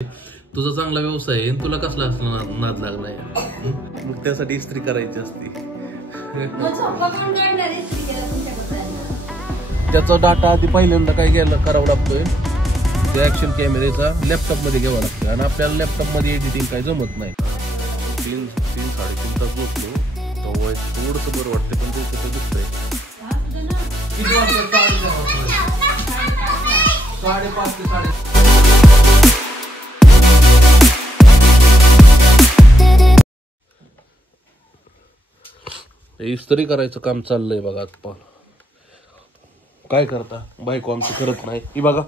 तुझा चांगला व्यवसाय आहे, तुला कसला असला नाद लागलाय? मग त्यासाठी इस्त्री करायची असती. त्याचा डाटा आधी पहिल्यांदा काय करावं लागतोय, त्या ऍक्शन कॅमेरेचा लॅपटॉप मध्ये घ्यावा लागतोय आणि आपल्याला लॅपटॉप मध्ये एडिटिंग काय जमत नाही. 3-3.5 तास झोपलो तेव्हा थोडंसं बरं वाटतं, पण डोकं दुखतंय. किती वाजता? 5:30 ते 5:30. इस्त्री करायचं काम चाललंय बघा. आता काय करता, बायको आमची करत नाही, ही बघा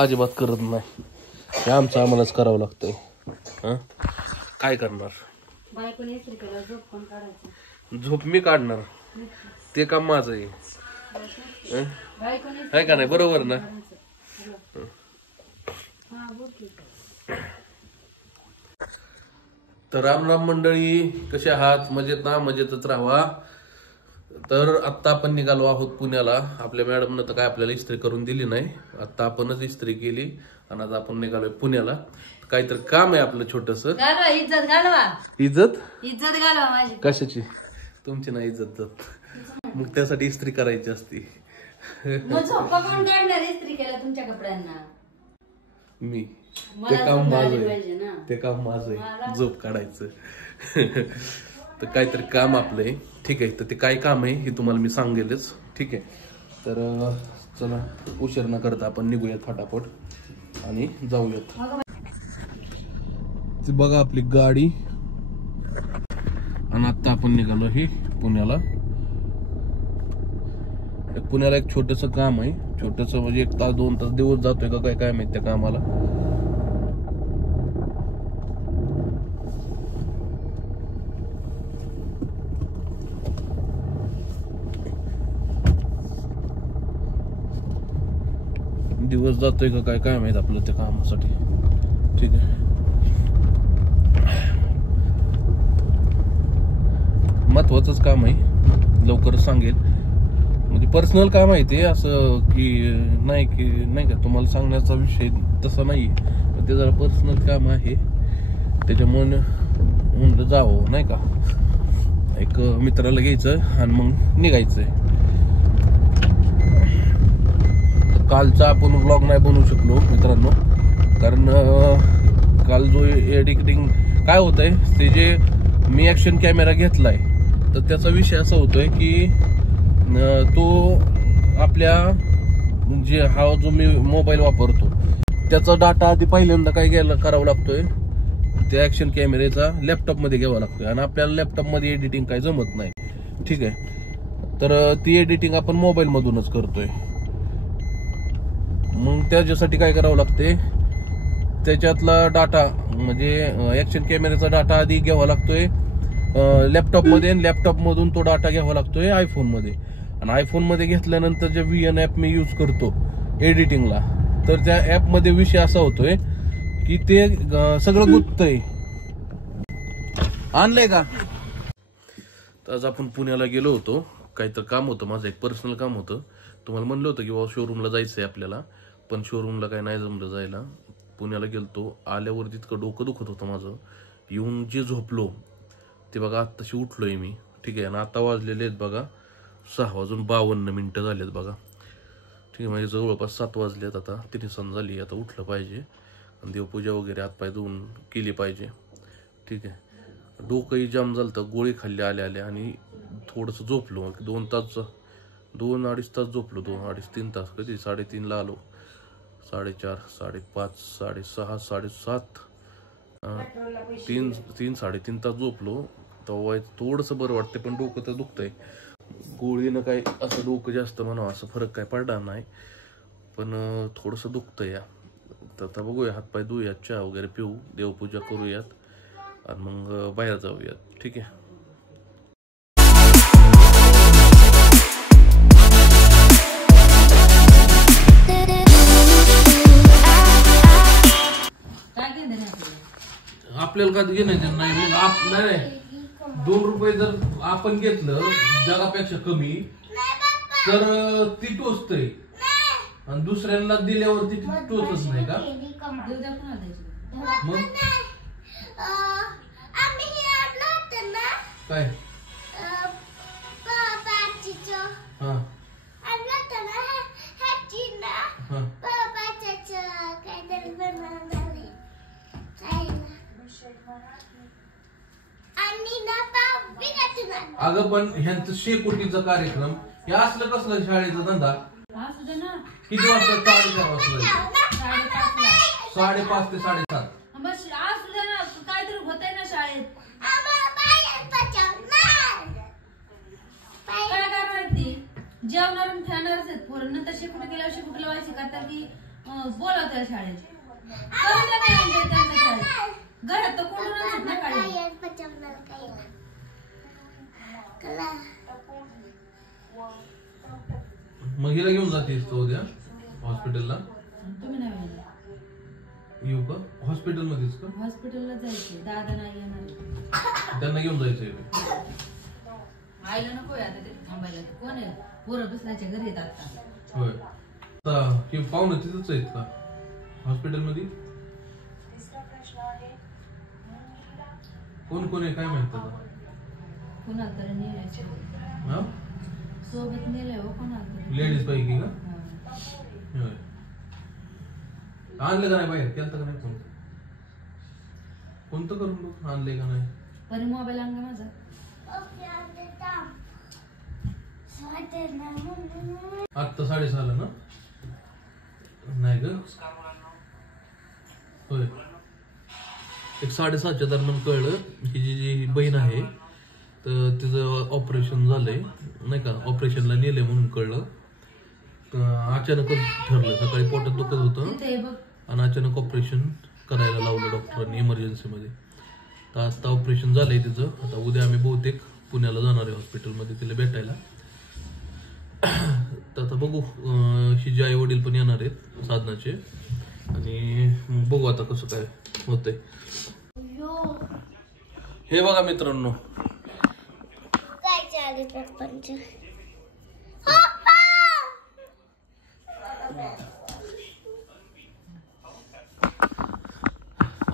अजिबात करत नाही. हे आमचं आम्हालाच करावं लागतंय. काय करणार, झोप मी काढणार, ते काम माझं आहे का नाही? बरोबर ना? तर राम राम मंडळी, कसे आहात? मजेत ना? मजेतच राहावा. तर आत्ता आपण निघालो आहोत पुण्याला. आपल्या मॅडमनं तर काय आपल्याला इस्त्री करून दिली नाही, आत्ता आपणच इस्त्री केली आणि आज आपण निघालोय पुण्याला. काहीतरी काम आहे आपलं छोटस. इज्जत घालवा. इज्जत घालवा माझी. कशाची? तुमची नाही इज्जत. मग त्यासाठी इस्त्री करायची असती. इस्त्री केला तुमच्या कपड्यांना मी. ते काम माझं आहे, ते काम माझं आहे, झोप काढायचं. तर काहीतरी काम आपलंय, ठीक आहे. तर ते काय काम आहे हे तुम्हाला मी सांगेलच, ठीक आहे. तर चला उशीर न करता आपण निघूयात फटाफट आणि जाऊयात. ती बघा आपली गाडी आणि आता आपण निघालो हे पुण्याला. पुण्याला एक छोटस काम आहे, छोटस म्हणजे 1 तास 2 तास दिवस जातोय का काय माहित त्या कामाला. दिवस जातोय का काय माहित आपलं त्या कामासाठी, ठीक आहे. महत्वाचंच काम आहे, लवकरच सांगेल. म्हणजे पर्सनल काम आहे ते, असं की नाही का तुम्हाला सांगण्याचा विषय तसा नाही, ते जरा पर्सनल काम आहे. त्याच्यामुळे म्हणलं जावं नाही का, एक मित्राला घ्यायचं आणि मग निघायचंय. कालचा आपण व्लॉग नाही बनवू शकलो मित्रांनो, कारण काल जो एडिटिंग काय होतंय, ते जे मी ऍक्शन कॅमेरा घेतलाय तर त्याचा विषय असा होतोय की तो आपल्या जे हा जो मी मोबाईल वापरतो त्याचा डाटा आधी पहिल्यांदा काय करावं लागतोय, त्या ऍक्शन कॅमेरेचा लॅपटॉप मध्ये घ्यावा लागतोय आणि आपल्याला लॅपटॉप मध्ये एडिटिंग काय जमत नाही, ठीक आहे. तर ती एडिटिंग आपण मोबाईल मधूनच करतोय. मग त्याच्यासाठी काय करावं लागते, त्याच्यातला डाटा म्हणजे ऍक्शन कॅमेऱ्याचा डाटा आधी घ्यावा लागतोय लॅपटॉप मध्ये, आणि लॅपटॉप मधून तो डाटा घ्यावा लागतोय आयफोन मध्ये. आणि आयफोन मध्ये घेतल्यानंतर जे VN ऍप मी यूज करतो एडिटिंगला, तर त्या ऍप मध्ये विषय असा होतोय की ते सगळं गुंततंय. आणलंय का? तर आज आपण पुण्याला गेलो होतो, काहीतरी काम होतं माझं, एक पर्सनल काम होतं. तुम्हाला म्हणलं होतं की बाबा शोरूमला जायचंय आपल्याला, पण शोरूमला काय नाही जमलं जायला. पुण्याला गेलतो, आल्यावर तितकं डोकं दुखत होतं माझं. येऊन जे झोपलो ते बघा आत्ताशी उठलोय मी, ठीक आहे. आणि आता वाजलेले आहेत बघा 6:52 झालेत बघा, ठीक आहे. म्हणजे जवळपास 7 वाजलेत आता, 3 सण झाली. आता उठलं पाहिजे आणि देवपूजा वगैरे हातपाय धुवून केली पाहिजे, ठीक आहे. डोकंही जाम झालं तर गोळी खाल्ली आल्या आणि थोडंसं झोपलो. 2 तास 2-2.5 तास झोपलो, 2-2.5-3 तास. कधी 3:30ला आलो, 4:30 5:30 6:30 7:30 3-3.5 तास झोपलो. तेव्हा थोडंसं बरं वाटतं, पण डोकं तर दुखतंय. गोळीनं काय असं डोकं जास्त म्हणावं असं फरक काय पडणार नाही, पण थोडंसं दुखतंय या. तर आता बघूया, हातपाय धुऊयात, चहा वगैरे पिऊ, देवपूजा करूयात आणि मग बाहेर जाऊयात, ठीक आहे. आपल्याला काय घेण्याचं नाही, मग आपलं 2 रुपये जर आपण घेतलं जगापेक्षा कमी तर ती टोचतंय. आणि दुसऱ्यांना दिल्यावरती टोचच नाही का? देऊ द्या कोणाला द्यायची? मग काय हा अगं पण ह्यांचं शेकोटीचा कार्यक्रम हे असलं कसलं शाळेचा धंदा? असू दे ना. किती वाजता? 4:30 वाजता. 5:30 ते 7:30. बस असू दे ना. काहीतरी होतंय ना शाळेत. काय करणार ती? जेवणार आणि खेळणारच आहेत पोरं. नंतर शेकुटी गेल्यावर शेकुटीला व्हायची का तर ती बोलावत्या शाळेत. करून द्या ना enjoy त्यांच्या शाळेत. घरात तर कोणूनच आहेत ना काढली. मग हिला घेऊन जातेस तो उद्या हॉस्पिटलला? तुम्ही नाही म्हणले. येऊ का हॉस्पिटल मध्येच का? हॉस्पिटलला जायचं. दादा नाही येणार. त्यांना घेऊन जायचंय. आईला नको आता ते थांबायला. कोण आहे? पोरं दुसऱ्याच्या घरी येतात आता. होय. आता हे पाहुणे तिथंच आहेत का हॉस्पिटल मध्ये? कोण कोण आहे काय माहित? कोणाला तरी नेलंय सोबत नेलंय हो कोणाला. लेडीज पैकी का? होय. आणलं का नाही बाहेर? केलं का नाही? कोणतं करून बघ आणलंय का नाही? परी मोबाईल आणला माझा. आत्ता 6:30 ना? नाही ग होय. एक 7:30च्या दरम्यान कळलं की जी बहीण आहे तर तिचं ऑपरेशन झालंय नाही का. ऑपरेशनला नेलंय म्हणून कळलं. तर अचानकच ठरलं. सकाळी पोटात दुखत होतं आणि अचानक ऑपरेशन करायला लावलं डॉक्टरांनी इमर्जन्सीमध्ये. तर आता ऑपरेशन झालंय तिचं. आता उद्या आम्ही बहुतेक पुण्याला जाणार आहे हॉस्पिटलमध्ये तिला भेटायला. तर आता बघू हिचे आई वडील पण येणार आहेत साधनाचे आणि बघू आता कसं काय होतंय. हे बघा मित्रांनो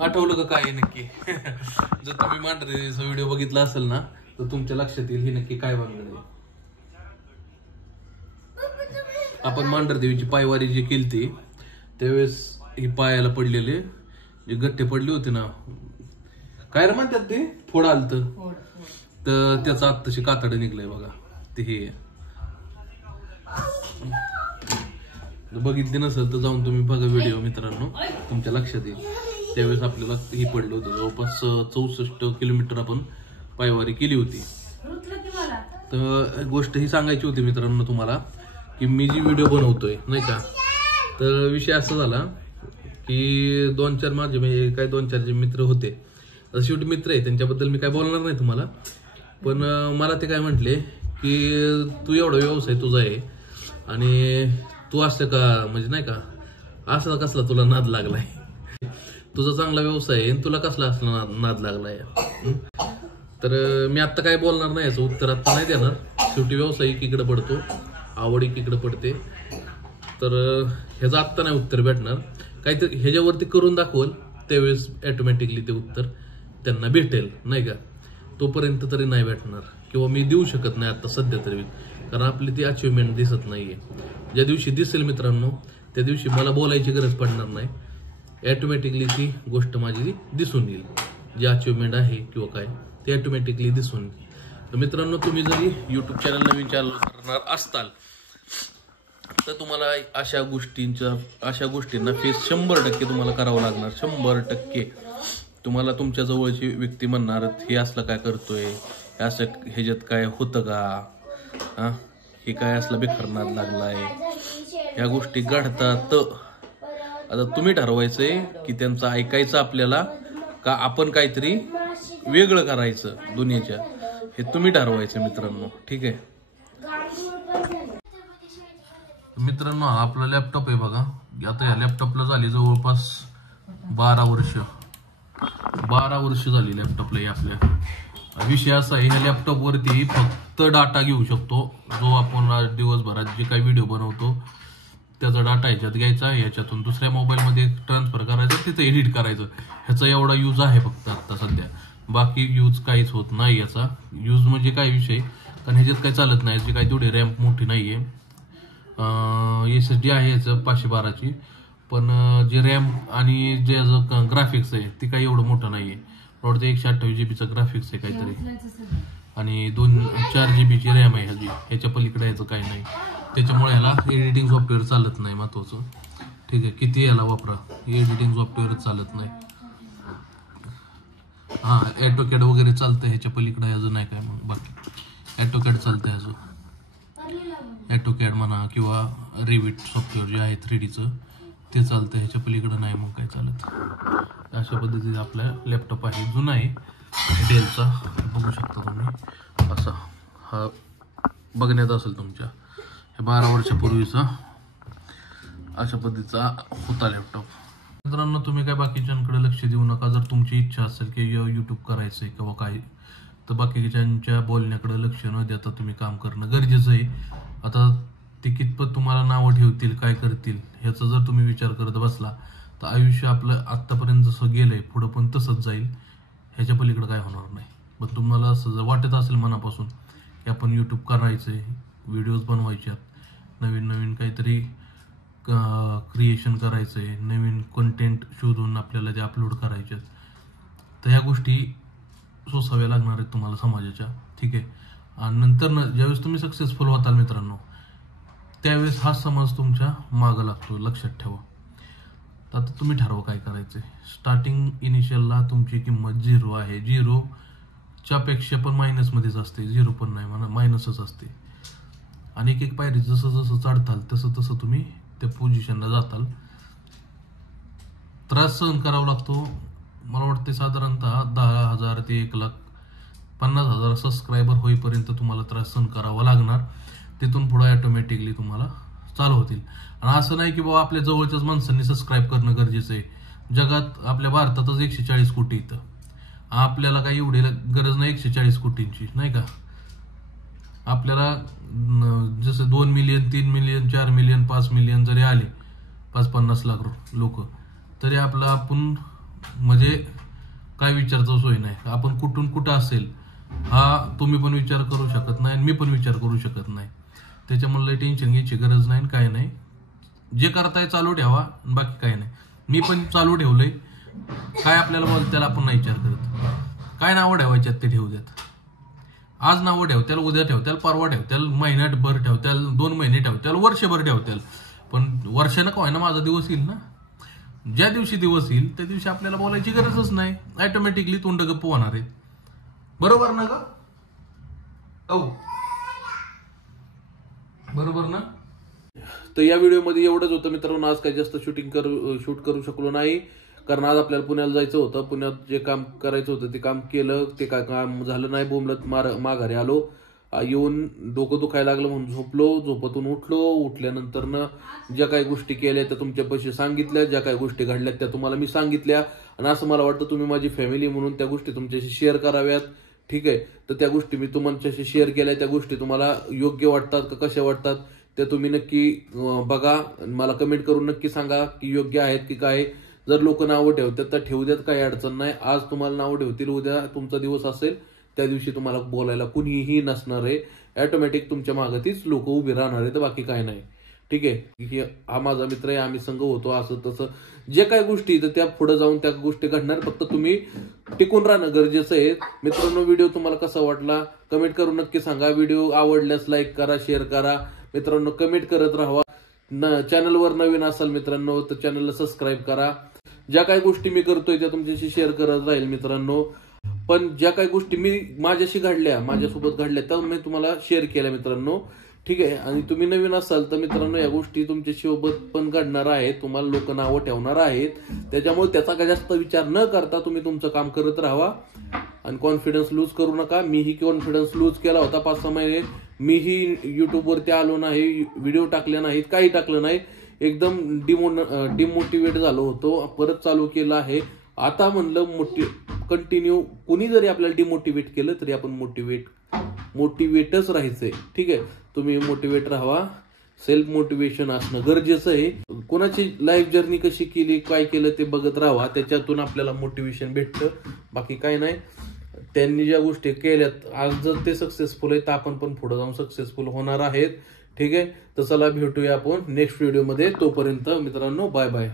आठवलं का काय नक्की? जर तुम्ही मांढरेचा व्हिडिओ बघितला असेल ना तर तुमच्या लक्षात येईल ही नक्की काय भानगड आहे. आपण मांढरदेवीची पायवारी जी केली त्यावेळेस ही पायाला पडलेले जे गठ्ठे पडले होते ना काय रे म्हणतात ते फोड आलत तर त्याचं आत्ताशी कातडं निघलंय बघा. ते हे बघितले नसेल तर जाऊन तुम्ही बघा व्हिडिओ मित्रांनो तुमच्या लक्षात येईल. त्यावेळेस आपल्याला ही पडलं होतं. जवळपास 64 किलोमीटर आपण पायवारी केली होती. तर गोष्ट ही सांगायची होती मित्रांनो तुम्हाला की मी जी व्हिडिओ बनवतोय नाही का तर विषय असा झाला की 2-4 माझे म्हणजे काय 2-4 जे मित्र होते शेवटी मित्र आहे त्यांच्याबद्दल मी काय बोलणार नाही तुम्हाला. पण मला ते काय म्हटले की तू एवढा व्यवसाय तुझा आहे आणि तू असं का म्हणजे नाही का असं कसला तुला नाद लागलाय. तुझा चांगला व्यवसाय आहे तुला कसला असला नाद लागलाय. तर मी आता काय बोलणार नाही याचं उत्तर आता नाही देणार. शेवटी व्यवसाय एकीकडे पडतो आवड एकीकडे पडते. तर ह्याचं आत्ता नाही उत्तर भेटणार. काहीतरी ह्याच्यावरती करून दाखवल त्यावेळेस ऑटोमॅटिकली ते उत्तर त्यांना भेटेल नाही का. तोपर्यंत तरी नाही भेटणार किंवा मी देऊ शकत नाही आता सध्या तरी कारण आपली ती अचिव्हमेंट दिसत नाहीये. ज्या दिवशी दिसेल मित्रांनो त्या दिवशी मला बोलायची गरज पडणार नाही. ऑटोमॅटिकली ती गोष्ट माझी दिसून येईल. जी अचिव्हमेंट आहे किंवा काय ते ऑटोमॅटिकली दिसून येईल. तर मित्रांनो तुम्ही जरी युट्यूब चॅनल नवीन चालू करणार असताल तर तुम्हाला अशा गोष्टींना फेस 100% तुम्हाला करावं लागणार. 100% तुम्हाला तुमच्या जवळची व्यक्ती म्हणणार हे असलं काय करतोय हे असं ह्याच्यात काय होतं का हे काय असलं बेखरनाद लागलाय ह्या गोष्टी घडतात. आता तुम्ही ठरवायचंय की त्यांचं ऐकायचं आपल्याला का आपण काहीतरी वेगळं करायचं दुनियाच्या हे तुम्ही ठरवायचं मित्रांनो. ठीक आहे मित्रांनो हा आपला लॅपटॉप आहे बघा. आता या लॅपटॉपला झाली जवळपास 12 वर्ष झाली लॅपटॉपला. आपल्या विषय असा आहे ह्या लॅपटॉप वरती फक्त डाटा घेऊ शकतो जो आपण दिवसभरात जे काही व्हिडिओ बनवतो त्याचा डाटा ह्याच्यात घ्यायचा, ह्याच्यातून दुसऱ्या मोबाईलमध्ये ट्रान्सफर करायचं, तिथं एडिट करायचं. ह्याचा एवढा यूज आहे फक्त आता सध्या, बाकी यूज काहीच होत नाही याचा. यूज म्हणजे काय विषय, कारण ह्याच्यात काही चालत नाही, याची काही तेवढी रॅम्प मोठी नाही आहे. SSD आहे याचं 512ची, पण जे रॅम आणि जे ग्राफिक्स आहे ते काही एवढं मोठं नाही आहे. वाटतं 128 GB ग्राफिक्स आहे काहीतरी, आणि 4 GB रॅम आहे ह्याची. ह्याच्या पलीकडे याचं काही नाही, त्याच्यामुळे ह्याला एडिटिंग सॉफ्टवेअर चालत नाही महत्वाचं. ठीक आहे, किती याला वापरा, एडिटिंग सॉफ्टवेअर चालत नाही. हां, ऑटोकॅड वगैरे चालतं ह्याच्या पलीकडे, ह्याचं नाही काय. मग बाकी ऑटोकॅड चालतं ह्याचं, ऑटोकॅड म्हणा किंवा रिविट सॉफ्टवेअर जे आहे 3Dचं ते चालतं, ह्याच्या पलीकडं नाही मग काय चालत. अशा पद्धतीने आपला लॅपटॉप आहे, जुना आहे डेलचा, बघू शकता तुम्ही. असा हा बघण्यात असेल तुमच्या, हे 12 वर्षापूर्वीचा अशा पद्धतीचा होता लॅपटॉप. मित्रांनो, तुम्ही काय बाकीच्यांकडे लक्ष देऊ नका. जर तुमची इच्छा असेल की यूट्यूब करायचं आहे किंवा काय, तर बाकीच्यांच्या बोलण्याकडे लक्ष न देता तुम्ही काम करणं गरजेचं आहे. आता ते कितपत तुम्हाला नावं ठेवतील, काय करतील, ह्याचा जर तुम्ही विचार करत बसला तर आयुष्य आपलं आत्तापर्यंत जसं गेलंय पुढं पण तसंच जाईल, ह्याच्या पलीकडे काय होणार नाही. पण तुम्हाला असं जर वाटत असेल मनापासून की आपण यूट्यूब करायचंय, व्हिडिओज बनवायच्यात, नवीन नवीन काहीतरी क्रिएशन करायचंय, नवीन कंटेंट शोधून आपल्याला ते अपलोड करायचे, तर ह्या गोष्टी सोसाव्या लागणार आहेत तुम्हाला समाजाच्या. ठीक आहे, आणि नंतर ज्यावेळेस तुम्ही सक्सेसफुल होताल मित्रांनो, त्यावेळेस हा समाज तुमच्या मागं लागतो, लक्षात ठेवा. आता तुम्ही ठरवा काय करायचंय. स्टार्टिंग इनिशियलला तुमची किंमत 0 आहे, 0च्या पेक्षा पण मायनसमध्येच असते, 0 पण नाही म्हणा, मायनसच असते. आणि एक एक पायरी जसं जसं चढताल तसं तसं तुम्ही त्या पोझिशनला जाताल. त्रास सहन करावा लागतो. मला वाटते साधारणतः 10,000 ते 1,50,000 सबस्क्रायबर होईपर्यंत तुम्हाला त्रास सहन करावा लागणार. तिथून पुढे ऑटोमॅटिकली तुम्हाला चालू होतील. आणि असं नाही की बाबा आपल्या जवळच्याच माणसांनी सबस्क्राईब करणं गरजेचं आहे. जगात आपल्या भारतातच 140 कोटी इथं, आपल्याला काही एवढी गरज नाही 140 कोटींची, नाही का. आपल्याला जसं 2 मिलियन, 3 मिलियन, 4 मिलियन, 5 मिलियन जरी आले, 50-50 लाख लोक, तरी आपला आपण म्हणजे काय विचारचा सोय नाही. आपण कुठून कुठं असेल हा तुम्ही पण विचार करू शकत नाही, मी पण विचार करू शकत नाही. त्याच्यामुळे टेन्शन घ्यायची गरज नाही, काय नाही. जे करताय चालू ठेवा, बाकी काय नाही. मी पण चालू ठेवलंय. काय आपल्याला बोल त्याला आपण नाही विचार करत. काय नावं ठेवायच्यात ते ठेवू देत. आज नावं ठेवत्याल, उद्या ठेवत्याल, परवा ठेवत्याल, महिन्याभर ठेवत्याल, 2 महिने ठेवत्याल, वर्षभर ठेवत्याल, पण वर्षानं का होईना माझा दिवस येईल ना. ज्या दिवशी दिवस येईल त्या दिवशी आपल्याला बोलायची गरजच नाही, ऑटोमॅटिकली तोंड गप्प होणार आहे. बरोबर ना ग? बरोबर ना. तर या व्हिडिओमध्ये एवढंच होतं मित्रांनो. आज काही जास्त शूट करू शकलो नाही, कारण आज आपल्याला पुण्याला जायचं होतं. पुण्यात जे काम करायचं होतं ते काम केलं, ते काय काम झालं नाही. बोंबलत माघारी आलो. येऊन डोकं दुखायला लागलं म्हणून झोपलो. झोपतून उठल्यानंतर ज्या काही गोष्टी केल्या त्या तुमच्यापाशी सांगितल्या, ज्या काही गोष्टी घडल्या त्या तुम्हाला मी सांगितल्या. आणि असं मला वाटतं तुम्ही माझी फॅमिली म्हणून त्या गोष्टी तुमच्याशी शेअर कराव्यात. ठीक आहे, तर त्या गोष्टी मी तुमच्याशी शेअर केल्या. त्या गोष्टी तुम्हाला योग्य वाटतात का कशा वाटतात त्या तुम्ही नक्की बघा, मला कमेंट करून नक्की सांगा की योग्य आहेत की काय. जर लोक नावं ठेवतात तर ठेवू द्यात, काही अडचण नाही. आज तुम्हाला नावं ठेवतील, उद्या तुमचा दिवस असेल त्या दिवशी तुम्हाला बोलायला कुणीही नसणार आहे. ऑटोमॅटिक तुमच्या मागे तीच लोक उभी राहणार आहे, तर बाकी काय नाही. ठीक आहे, हा माझा मित्र आहे, आम्ही संघ होतो, असं तसं जे काही गोष्टी तर त्या पुढे जाऊन त्या गोष्टी घडणार. फक्त तुम्ही टिकून राहणं गरजेचं आहे. मित्रांनो, व्हिडिओ तुम्हाला कसा वाटला कमेंट करून नक्की सांगा. व्हिडिओ आवडल्यास लाईक करा, शेअर करा. मित्रांनो, कमेंट करत राहा. चॅनलवर नवीन असाल मित्रांनो तर चॅनलला सबस्क्राईब करा. ज्या काही गोष्टी मी करतोय त्या तुमच्याशी शेअर करत राहील मित्रांनो. पण ज्या काही गोष्टी मी माझ्याशी घडल्या, माझ्यासोबत घडल्या त्या मी तुम्हाला शेअर केल्या मित्रांनो. ठीक आहे, आणि तुम्ही नवीन असाल तर मित्रांनो या गोष्टी तुमच्या सोबत पण घडणार आहेत, तुम्हाला लोक नावं ठेवणार आहेत. त्याच्यामुळे त्याचा काही जास्त विचार न करता तुम्ही तुमचं काम करत राहा आणि कॉन्फिडन्स लूज करू नका. मीही कॉन्फिडन्स लूज केला होता 5-6 महिने. मीही युट्यूबवरती आलो नाही, व्हिडिओ टाकले नाहीत, काही टाकलं नाही. एकदम डिमोटिवेट झालो होतो. परत चालू केलं आहे. आता म्हणलं कंटिन्यू कुणी जरी आपल्याला डिमोटिवेट केलं तरी आपण मोटिवेटच राहायचंय. ठीक आहे, तुम्ही मोटिवेट राहा, सेल्फ मोटिवेशन असणं गरजेचं आहे. कोणाची लाईफ जर्नी कशी केली, काय केलं ते बघत राहा, त्याच्यातून आपल्याला मोटिवेशन भेटतं. बाकी काय नाही. त्यांनी ज्या गोष्टी केल्यात आज जर ते सक्सेसफुल आहेत तर आपण पण पुढे जाऊन सक्सेसफुल होणार आहेत. ठीक आहे, तर चला भेटूया आपण नेक्स्ट व्हिडिओमध्ये. तोपर्यंत मित्रांनो बाय बाय.